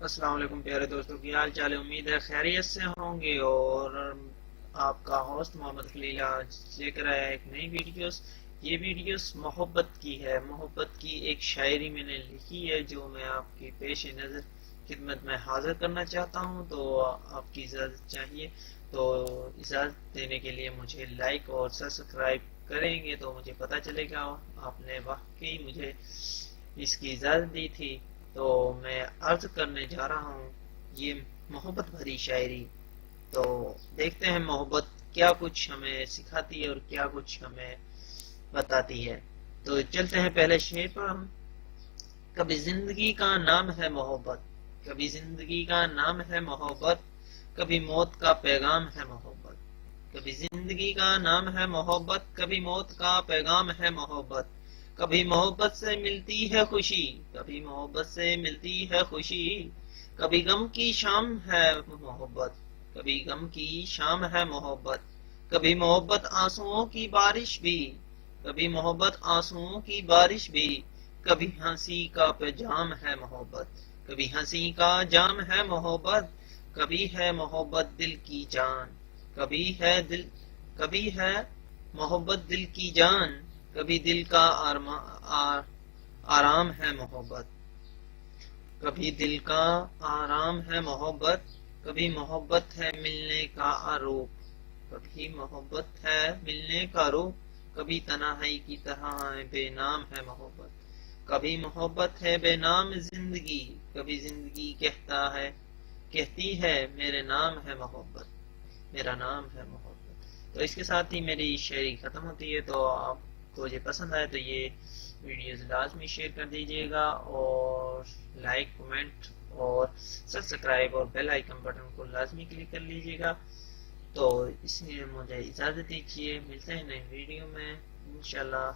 السلام علیکم پیارے دوستوں، کی حال چال ہے؟ امید ہے خیریت سے ہوں گے۔ اور آپ کا ہوسٹ محمد خلیل آج لے کر آیا ایک نئی ویڈیوز۔ یہ ویڈیوز محبت کی ہے، محبت کی ایک شاعری میں نے لکھی ہے جو میں آپ کی پیش نظر خدمت میں حاضر کرنا چاہتا ہوں۔ تو آپ کی اجازت چاہیے، تو اجازت دینے کے لیے مجھے لائک اور سبسکرائب کریں گے تو مجھے پتہ چلے گا آپ نے واقعی مجھے اس کی اجازت دی تھی۔ تو میں عرض کرنے جا رہا ہوں یہ محبت بھری شاعری۔ تو دیکھتے ہیں محبت کیا کچھ ہمیں سکھاتی ہے اور کیا کچھ ہمیں بتاتی ہے۔ تو چلتے ہیں پہلے شعر پر ہم۔ کبھی زندگی کا نام ہے محبت، کبھی زندگی کا نام ہے محبت، کبھی موت کا پیغام ہے محبت۔ کبھی زندگی کا نام ہے محبت، کبھی موت کا پیغام ہے محبت۔ کبھی محبت سے ملتی ہے خوشی، کبھی محبت سے ملتی ہے خوشی، کبھی غم کی شام ہے محبت، کبھی غم کی شام ہے محبت۔ کبھی محبت آنسوؤں کی بارش بھی، کبھی محبت آنسوؤں کی بارش بھی، کبھی ہنسی کا پیجام ہے محبت، کبھی ہنسی کا جام ہے محبت۔ کبھی ہے محبت دل کی جان، کبھی ہے محبت دل کی جان، کبھی دل کا آرام ہے محبت، کبھی دل کا آرام ہے محبت۔ کبھی محبت ہے ملنے کا آروپ، کبھی محبت ہے ملنے کا روپ، کبھی تنہائی کی طرح بے نام ہے محبت۔ کبھی محبت ہے بے نام زندگی، کبھی زندگی کہتی ہے میرے نام ہے محبت، میرا نام ہے محبت۔ تو اس کے ساتھ ہی میری شاعری ختم ہوتی ہے۔ تو آپ کو یہ پسند آئے تو یہ ویڈیوز لازمی شیئر کر دیجیے گا، اور لائک، کومنٹ اور سبسکرائب اور بیل آئیکن بٹن کو لازمی کلک کر لیجیے گا۔ تو اس لیے مجھے اجازت دیجیے، ملتے ہیں نئی ویڈیو میں انشاءاللہ۔